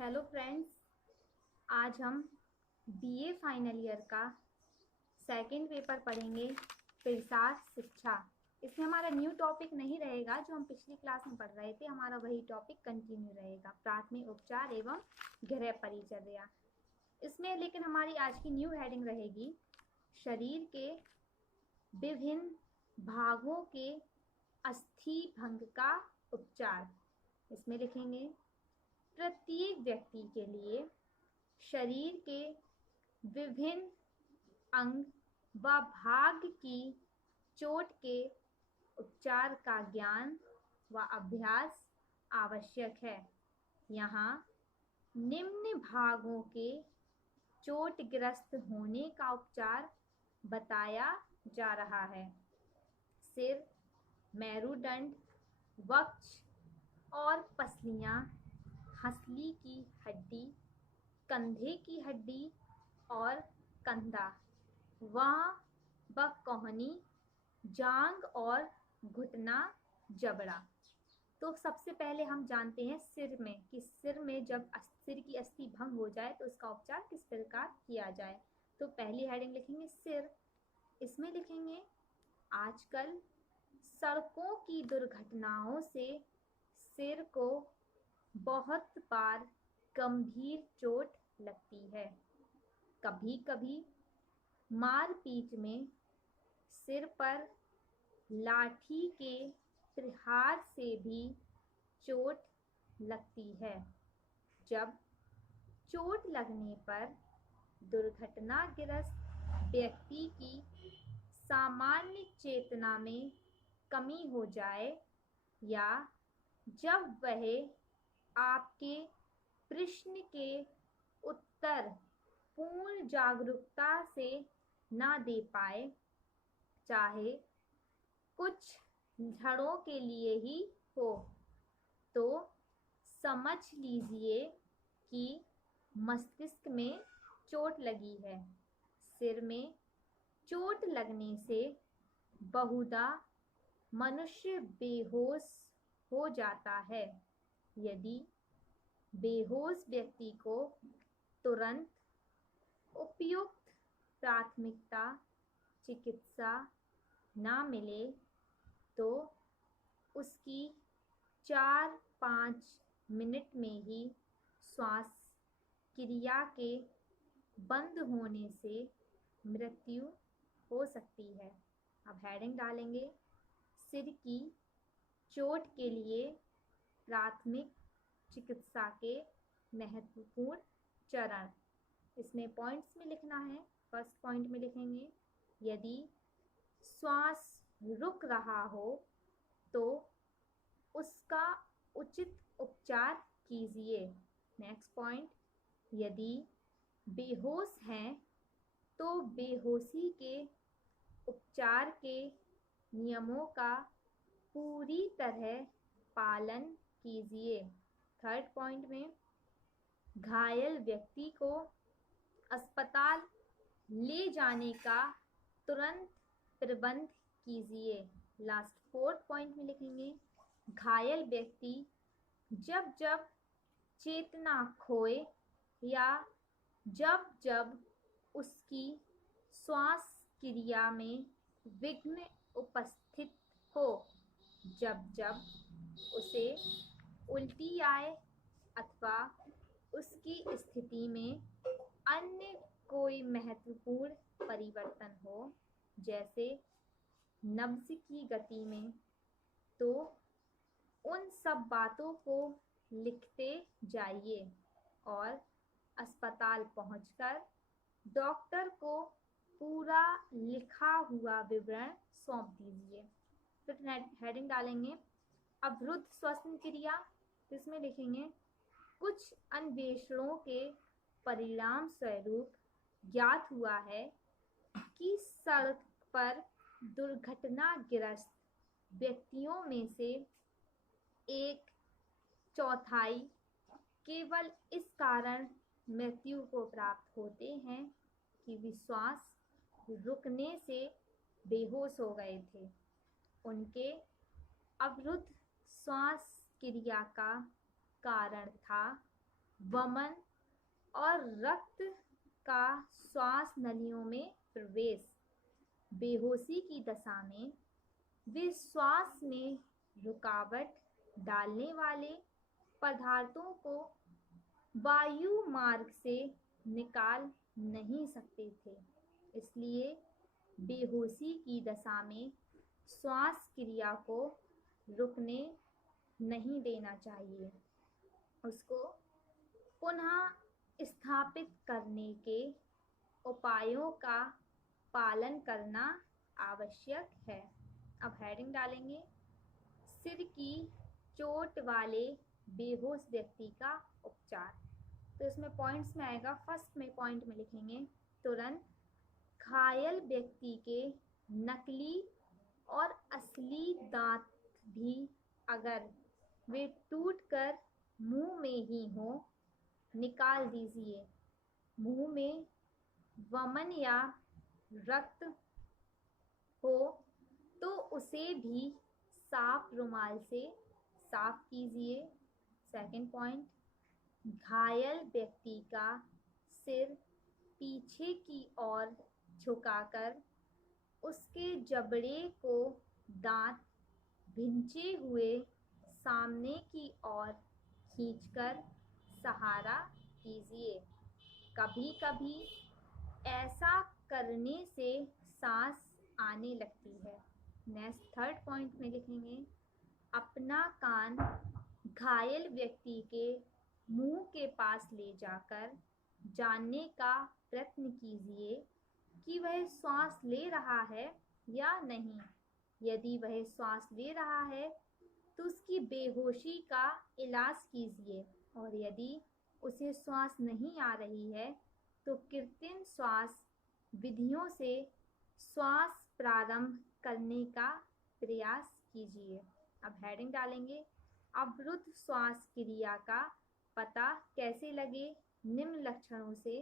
Hello friends, आज हम BA final year का सेकंड पेपर पढ़ेंगे। प्रसार शिक्षा। इसमें हमारा न्यू टॉपिक नहीं रहेगा, जो हम पिछली क्लास में पढ़ रहे थे। हमारा वही टॉपिक कंटिन्यू रहेगा, प्राथमिक उपचार एवं गृह परिचर्या। इसमें लेकिन हमारी आज की न्यू हेडिंग रहेगी शरीर के विभिन्न भागों के अस्थि भंग का उपचार। इसमें लिखेंगे प्रत्येक व्यक्ति के लिए शरीर के विभिन्न अंग व भाग की चोट के उपचार का ज्ञान व अभ्यास आवश्यक है। यहाँ निम्न भागों के चोटग्रस्त होने का उपचार बताया जा रहा है। सिर, मेरुदंड, वक्ष और पसलियाँ, हंसली की हड्डी, कंधे की हड्डी और कंधा, व कोहनी, जांग और घुटना, जबड़ा। तो सबसे पहले हम जानते हैं सिर में कि सिर में जब सिर की अस्थि भंग हो जाए तो इसका उपचार किस प्रकार किया जाए। तो पहली हेडिंग लिखेंगे सिर। इसमें लिखेंगे आजकल सड़कों की दुर्घटनाओं से सिर को बहुत बार गंभीर चोट लगती है। कभी कभी मारपीट में सिर पर लाठी के प्रहार से भी चोट लगती है। जब चोट लगने पर दुर्घटनाग्रस्त व्यक्ति की सामान्य चेतना में कमी हो जाए या जब वह आपके प्रश्न के उत्तर पूर्ण जागरूकता से ना दे पाए, चाहे कुछ क्षणों के लिए ही हो, तो समझ लीजिए कि मस्तिष्क में चोट लगी है। सिर में चोट लगने से बहुधा मनुष्य बेहोश हो जाता है। यदि बेहोश व्यक्ति को तुरंत उपयुक्त प्राथमिकता चिकित्सा ना मिले तो उसकी 4-5 मिनट में ही श्वास क्रिया के बंद होने से मृत्यु हो सकती है। अब हेडिंग डालेंगे सिर की चोट के लिए प्राथमिक चिकित्सा के महत्वपूर्ण चरण। इसमें पॉइंट्स में लिखना है। फर्स्ट पॉइंट में लिखेंगे यदि श्वास रुक रहा हो तो उसका उचित उपचार कीजिए। नेक्स्ट पॉइंट, यदि बेहोश हैं तो बेहोशी के उपचार के नियमों का पूरी तरह पालन कीजिए। थर्ड पॉइंट में घायल व्यक्ति को अस्पताल ले जाने का तुरंत प्रबंध कीजिए। लास्ट फोर्थ पॉइंट में लिखेंगे घायल व्यक्ति जब जब चेतना खोए या जब जब उसकी श्वास क्रिया में विघ्न उपस्थित हो, जब जब उसे उल्टी आए अथवा उसकी स्थिति में अन्य कोई महत्वपूर्ण परिवर्तन हो, जैसे नब्ज की गति में, तो उन सब बातों को लिखते जाइए और अस्पताल पहुंचकर डॉक्टर को पूरा लिखा हुआ विवरण सौंप दीजिए। फिर हेडिंग डालेंगे अवरुद्ध श्वसन क्रिया। इसमें लिखेंगे कुछ अन्वेषणों के परिणाम स्वरूप ज्ञात हुआ है कि सड़क पर दुर्घटनाग्रस्त व्यक्तियों में से 1/4 केवल इस कारण मृत्यु को प्राप्त होते हैं कि वे श्वास रुकने से बेहोश हो गए थे। उनके अवरुद्ध श्वास क्रिया का कारण था वमन और रक्त का श्वास नलियों में प्रवेश। बेहोशी की दशा में वे श्वास में रुकावट डालने वाले पदार्थों को वायु मार्ग से निकाल नहीं सकते थे, इसलिए बेहोशी की दशा में श्वास क्रिया को रुकने नहीं देना चाहिए। उसको पुनः स्थापित करने के उपायों का पालन करना आवश्यक है। अब हेडिंग डालेंगे, सिर की चोट वाले बेहोश व्यक्ति का उपचार। तो इसमें पॉइंट्स में आएगा, फर्स्ट में पॉइंट में लिखेंगे, तुरंत घायल व्यक्ति के नकली और असली दांत भी अगर वे टूटकर मुंह में ही हो निकाल दीजिए। मुंह में वमन या रक्त हो तो उसे भी साफ रुमाल से साफ कीजिए। सेकंड पॉइंट, घायल व्यक्ति का सिर पीछे की ओर झुकाकर उसके जबड़े को दांत भिंचे हुए सामने की ओर खींचकर सहारा कीजिए। कभी कभी ऐसा करने से सांस आने लगती है। नेक्स्ट थर्ड पॉइंट में लिखेंगे, अपना कान घायल व्यक्ति के मुंह के पास ले जाकर जानने का प्रयत्न कीजिए कि वह श्वास ले रहा है या नहीं। यदि वह श्वास ले रहा है तो उसकी बेहोशी का इलाज कीजिए, और यदि उसे श्वास नहीं आ रही है तो कृत्रिम श्वास विधियों से श्वास प्रारंभ करने का प्रयास कीजिए। अब हेडिंग डालेंगे, अवरुद्ध श्वास क्रिया का पता कैसे लगे। निम्न लक्षणों से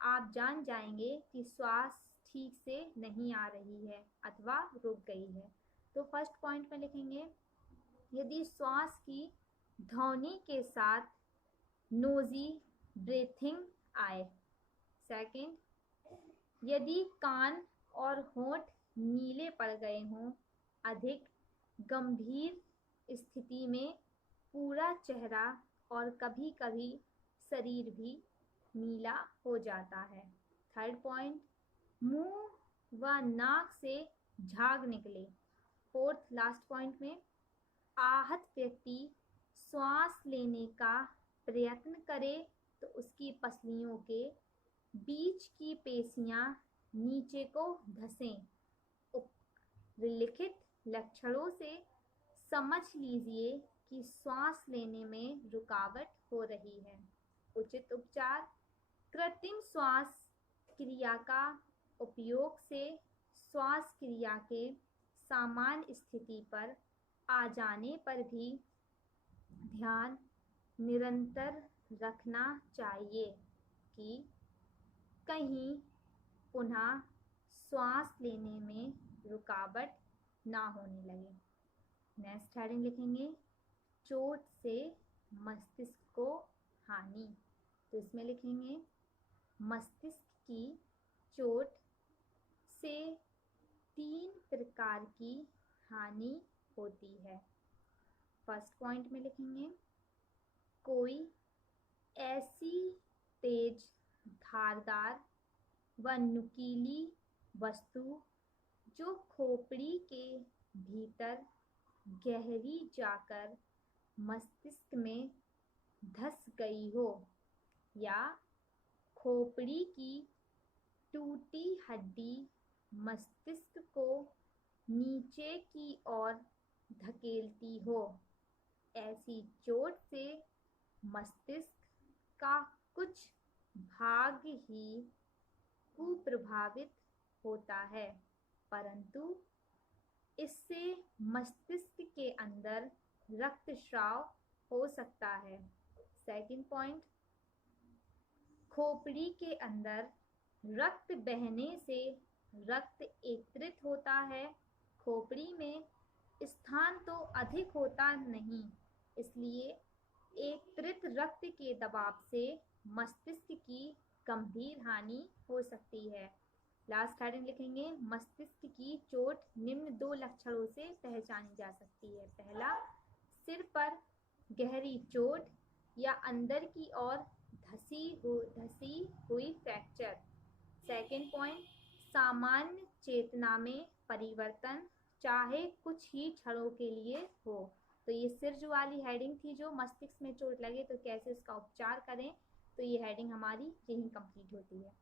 आप जान जाएंगे कि श्वास ठीक से नहीं आ रही है अथवा रुक गई है। तो फर्स्ट पॉइंट में लिखेंगे, यदि श्वास की ध्वनि के साथ नोजी ब्रीथिंग आए। सेकंड, यदि कान और होंठ नीले पड़ गए हों। अधिक गंभीर स्थिति में पूरा चेहरा और कभी कभी शरीर भी नीला हो जाता है। थर्ड पॉइंट, मुंह व नाक से झाग निकले। फोर्थ लास्ट पॉइंट में, आहत व्यक्ति श्वास लेने का प्रयत्न करे तो उसकी पसलियों के बीच की पेशियां नीचे को धंसें। उल्लिखित लक्षणों से समझ लीजिए कि श्वास लेने में रुकावट हो रही है। उचित उपचार, कृत्रिम श्वास क्रिया का उपयोग से श्वास क्रिया के सामान्य स्थिति पर आ जाने पर भी ध्यान निरंतर रखना चाहिए कि कहीं पुनः श्वास लेने में रुकावट ना होने लगे। नेक्स्ट हेडिंग लिखेंगे, चोट से मस्तिष्क को हानि। तो इसमें लिखेंगे, मस्तिष्क की चोट से 3 प्रकार की हानि होती है। फर्स्ट पॉइंट में लिखेंगे, कोई ऐसी तेज धारदार व नुकीली वस्तु जो खोपड़ी के भीतर गहरी जाकर मस्तिष्क में धंस गई हो, या खोपड़ी की टूटी हड्डी मस्तिष्क को नीचे की ओर धकेलती हो। ऐसी चोट से मस्तिष्क का कुछ भाग ही कुप्रभावित होता है, परंतु इससे मस्तिष्क के अंदर रक्तस्राव हो सकता है। सेकंड पॉइंट, खोपड़ी के अंदर रक्त बहने से रक्त एकत्रित होता है। खोपड़ी में स्थान तो अधिक होता नहीं, इसलिए एकत्रित रक्त के दबाव से मस्तिष्क की गंभीर हानि हो सकती है। लास्ट हेडिंग लिखेंगे, मस्तिष्क की चोट निम्न 2 लक्षणों से पहचानी जा सकती है। पहला, सिर पर गहरी चोट या अंदर की ओर धसी हुई फ्रैक्चर। सेकेंड पॉइंट, सामान्य चेतना में परिवर्तन, चाहे कुछ ही क्षणों के लिए हो। तो ये सिर जो वाली हेडिंग थी, जो मस्तिष्क में चोट लगे तो कैसे उसका उपचार करें, तो ये हेडिंग हमारी यही कंप्लीट होती है।